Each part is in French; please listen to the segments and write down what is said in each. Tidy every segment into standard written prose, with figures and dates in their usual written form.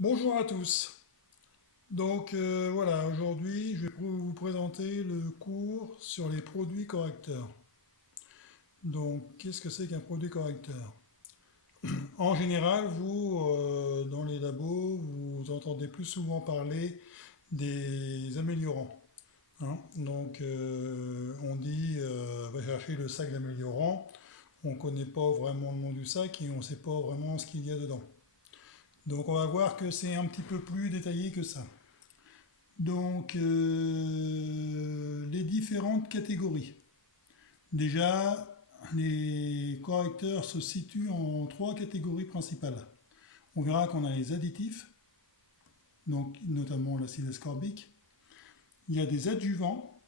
Bonjour à tous. Voilà, aujourd'hui je vais vous présenter le cours sur les produits correcteurs. Donc qu'est-ce que c'est qu'un produit correcteur? En général, dans les labos, vous entendez plus souvent parler des améliorants, hein. On dit va chercher le sac d'améliorants. On ne connaît pas vraiment le nom du sac et on ne sait pas vraiment ce qu'il y a dedans. Donc on va voir que c'est un petit peu plus détaillé que ça. Les différentes catégories. Déjà, les correcteurs se situent en trois catégories principales. On verra qu'on a les additifs, donc notamment l'acide ascorbique. Il y a des adjuvants,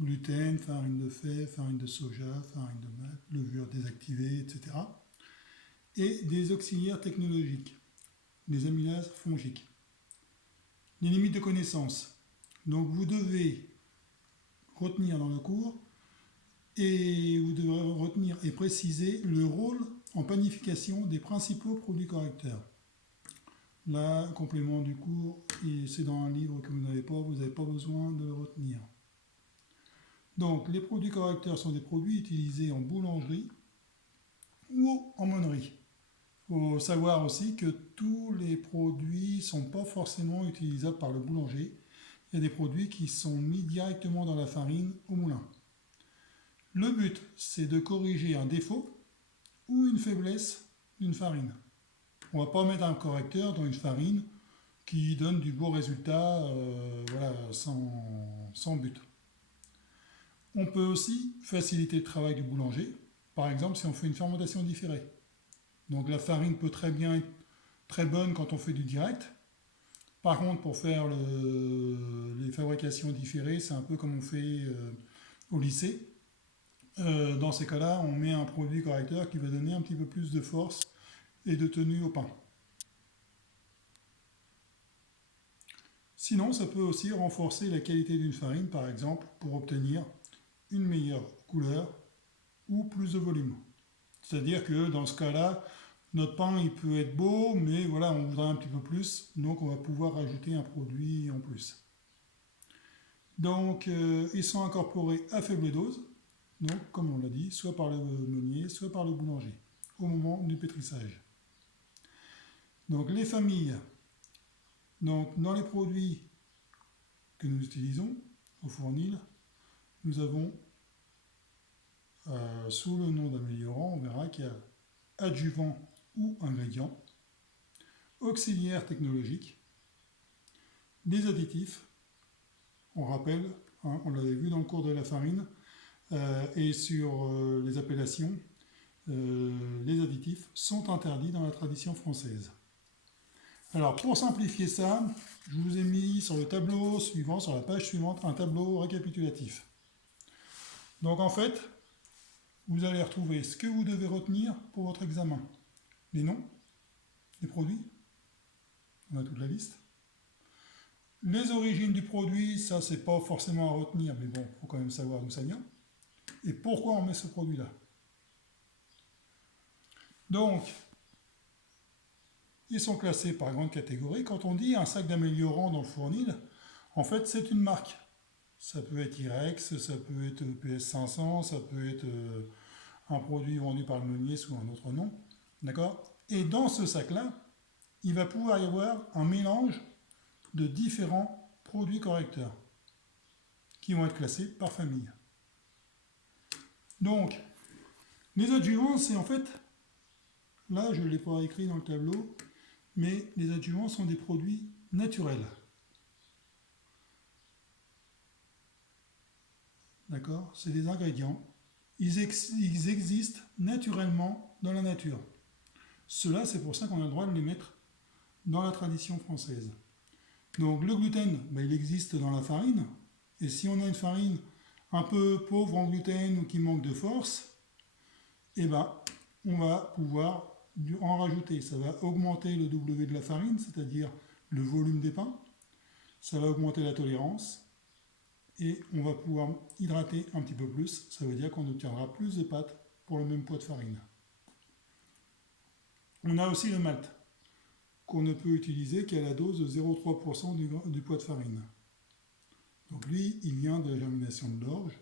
gluten, farine de fèves, farine de soja, farine de mâle, levure désactivée, etc. Et des auxiliaires technologiques, les amylases fongiques. Les limites de connaissance. Donc vous devez retenir dans le cours et vous devrez retenir et préciser le rôle en panification des principaux produits correcteurs. Là, complément du cours, et c'est dans un livre que vous n'avez pas besoin de le retenir. Donc, les produits correcteurs sont des produits utilisés en boulangerie ou en monnerie. Il faut savoir aussi que tous les produits ne sont pas forcément utilisables par le boulanger. Il y a des produits qui sont mis directement dans la farine au moulin. Le but, c'est de corriger un défaut ou une faiblesse d'une farine. On ne va pas mettre un correcteur dans une farine qui donne du beau résultat voilà, sans but. On peut aussi faciliter le travail du boulanger, par exemple si on fait une fermentation différée. Donc la farine peut très bien être très bonne quand on fait du direct. Par contre, pour faire les fabrications différées, c'est un peu comme on fait au lycée. Dans ces cas-là, on met un produit correcteur qui va donner un petit peu plus de force et de tenue au pain. Sinon, ça peut aussi renforcer la qualité d'une farine, par exemple, pour obtenir une meilleure couleur ou plus de volume. C'est-à-dire que dans ce cas-là, notre pain il peut être beau, mais voilà, on voudrait un petit peu plus, donc on va pouvoir rajouter un produit en plus. Ils sont incorporés à faible dose, donc comme on l'a dit, soit par le meunier, soit par le boulanger, au moment du pétrissage. Donc les familles, dans les produits que nous utilisons au fournil, nous avons sous le nom d'améliorant, on verra qu'il y a adjuvant ou ingrédient, auxiliaire technologique, des additifs, on rappelle, hein, on l'avait vu dans le cours de la farine, et sur les appellations, les additifs sont interdits dans la tradition française. Alors pour simplifier ça, je vous ai mis sur le tableau suivant, sur la page suivante, un tableau récapitulatif. Donc en fait, vous allez retrouver ce que vous devez retenir pour votre examen. Les noms, les produits, on a toute la liste. Les origines du produit, ça c'est pas forcément à retenir, mais bon, il faut quand même savoir d'où ça vient. Et pourquoi on met ce produit-là. Donc, ils sont classés par grande catégorie. Quand on dit un sac d'améliorant dans le fournil, en fait c'est une marque. Ça peut être Irex, ça peut être PS500, ça peut être un produit vendu par le meunier sous un autre nom. D'accord? Et dans ce sac-là, il va pouvoir y avoir un mélange de différents produits correcteurs qui vont être classés par famille. Donc, les adjuvants, c'est en fait, là je ne l'ai pas écrit dans le tableau, mais les adjuvants sont des produits naturels. D'accord? C'est des ingrédients. Ils existent naturellement dans la nature. Cela, c'est pour ça qu'on a le droit de les mettre dans la tradition française. Donc le gluten, il existe dans la farine. Et si on a une farine un peu pauvre en gluten ou qui manque de force, eh ben, on va pouvoir en rajouter. Ça va augmenter le W de la farine, c'est-à-dire le volume des pains. Ça va augmenter la tolérance. Et on va pouvoir hydrater un petit peu plus. Ça veut dire qu'on obtiendra plus de pâtes pour le même poids de farine. On a aussi le malt. qu'on ne peut utiliser qu'à la dose de 0,3% du poids de farine. Donc lui, il vient de la germination de l'orge.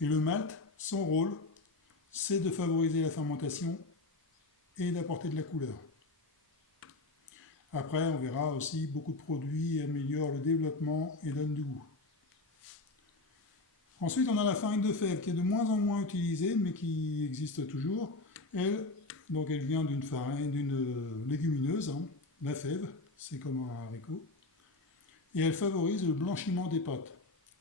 Et le malt, son rôle, c'est de favoriser la fermentation et d'apporter de la couleur. Après, on verra aussi beaucoup de produits améliorent le développement et donnent du goût. Ensuite, on a la farine de fève qui est de moins en moins utilisée, mais qui existe toujours. Elle vient d'une légumineuse, hein, la fève, c'est comme un haricot. Et elle favorise le blanchiment des pâtes.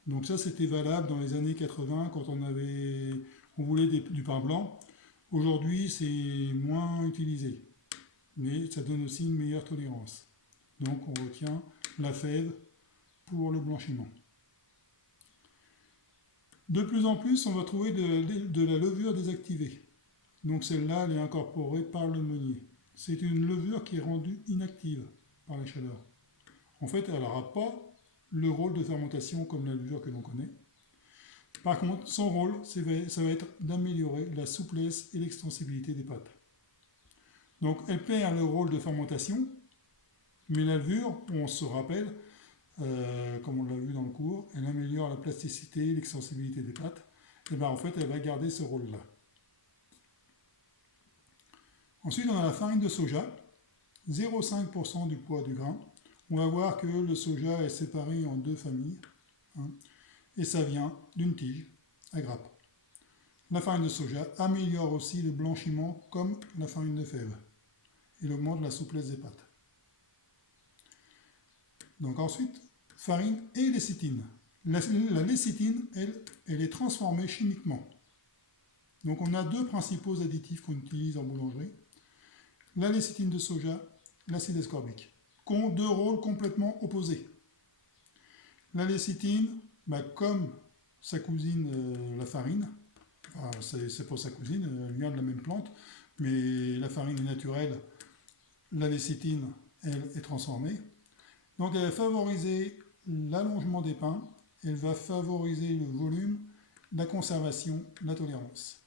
Donc ça, c'était valable dans les années 80 quand on voulait du pain blanc. Aujourd'hui, c'est moins utilisé, mais ça donne aussi une meilleure tolérance. Donc on retient la fève pour le blanchiment. De plus en plus, on va trouver de la levure désactivée. Donc celle-là, elle est incorporée par le meunier. C'est une levure qui est rendue inactive par la chaleur. En fait, elle n'aura pas le rôle de fermentation comme la levure que l'on connaît. Par contre, son rôle, ça va être d'améliorer la souplesse et l'extensibilité des pâtes. Donc elle perd le rôle de fermentation, mais la levure, on se rappelle, comme on l'a vu dans le cours, elle améliore la plasticité et l'extensibilité des pâtes. Et bien en fait, elle va garder ce rôle-là. Ensuite, on a la farine de soja, 0,5% du poids du grain. On va voir que le soja est séparé en deux familles, hein, et ça vient d'une tige à grappe. La farine de soja améliore aussi le blanchiment comme la farine de fève. Il augmente la souplesse des pâtes. Donc ensuite, farine et lécithine. La lécithine, elle est transformée chimiquement. Donc on a deux principaux additifs qu'on utilise en boulangerie. La lécithine de soja, l'acide ascorbique, qui ont deux rôles complètement opposés. La lécithine, comme sa cousine la farine, c'est pas sa cousine, elle vient de la même plante, mais la farine est naturelle, la lécithine, elle est transformée. Donc elle va favoriser l'allongement des pains, elle va favoriser le volume, la conservation, la tolérance.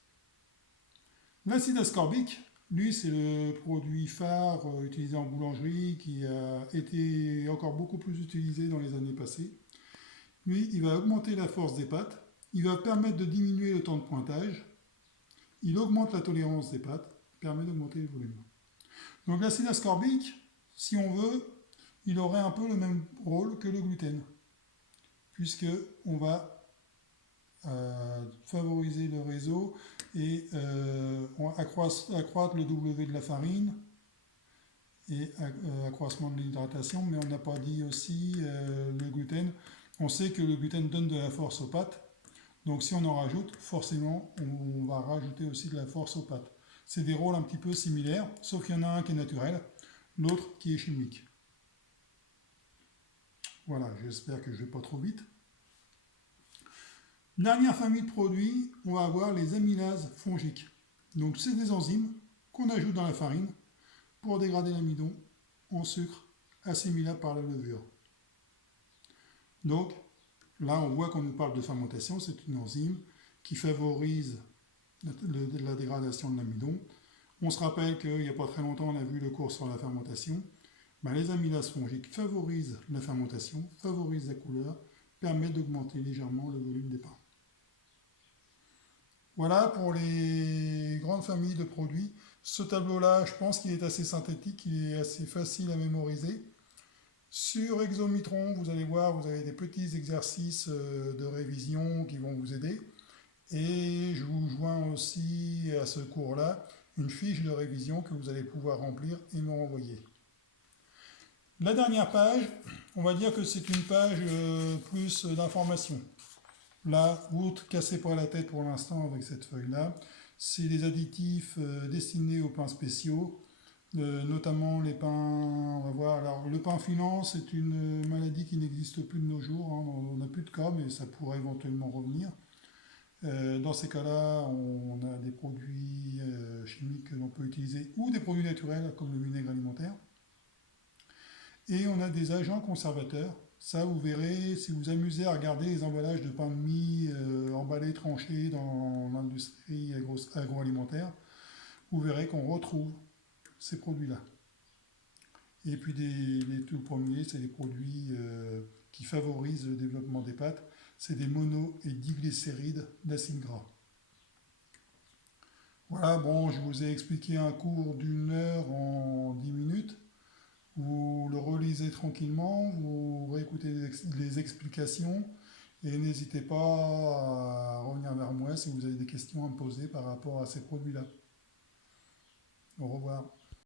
L'acide ascorbique, lui, c'est le produit phare utilisé en boulangerie qui a été encore beaucoup plus utilisé dans les années passées. Lui, il va augmenter la force des pâtes, il va permettre de diminuer le temps de pointage, il augmente la tolérance des pâtes, permet d'augmenter le volume. Donc l'acide ascorbique, si on veut, il aurait un peu le même rôle que le gluten, puisqu'on va favoriser le réseau et accroître le W de la farine et accroissement de l'hydratation, mais on n'a pas dit aussi le gluten. On sait que le gluten donne de la force aux pâtes, donc si on en rajoute, forcément on va rajouter aussi de la force aux pâtes. C'est des rôles un petit peu similaires, sauf qu'il y en a un qui est naturel, l'autre qui est chimique. Voilà, j'espère que je ne vais pas trop vite. Dernière famille de produits, on va avoir les amylases fongiques. Donc c'est des enzymes qu'on ajoute dans la farine pour dégrader l'amidon en sucre assimilable par la levure. Donc là on voit qu'on nous parle de fermentation, c'est une enzyme qui favorise la dégradation de l'amidon. On se rappelle qu'il n'y a pas très longtemps on a vu le cours sur la fermentation. Les amylases fongiques favorisent la fermentation, favorisent la couleur, permettent d'augmenter légèrement le volume des pains. Voilà pour les grandes familles de produits. Ce tableau-là, je pense qu'il est assez synthétique, il est assez facile à mémoriser. Sur Exomitron, vous allez voir, vous avez des petits exercices de révision qui vont vous aider. Et je vous joins aussi à ce cours-là une fiche de révision que vous allez pouvoir remplir et me renvoyer. La dernière page, on va dire que c'est une page plus d'information. Là, vous ne cassez pas la tête pour l'instant avec cette feuille-là. C'est des additifs destinés aux pains spéciaux, notamment les pains, on va voir. Alors, le pain filant, c'est une maladie qui n'existe plus de nos jours. Hein. On n'a plus de cas, mais ça pourrait éventuellement revenir. Dans ces cas-là, on a des produits chimiques que l'on peut utiliser ou des produits naturels comme le vinaigre alimentaire. Et on a des agents conservateurs. Ça, vous verrez, si vous vous amusez à regarder les emballages de pain de mie emballés, tranchés dans l'industrie agroalimentaire, vous verrez qu'on retrouve ces produits-là. Et puis les tout premiers, c'est les produits qui favorisent le développement des pâtes. C'est des mono- et diglycérides d'acide gras. Voilà, bon, je vous ai expliqué un cours d'1 heure en 10 minutes. Vous le relisez tranquillement, vous réécoutez les explications et n'hésitez pas à revenir vers moi si vous avez des questions à me poser par rapport à ces produits-là. Au revoir.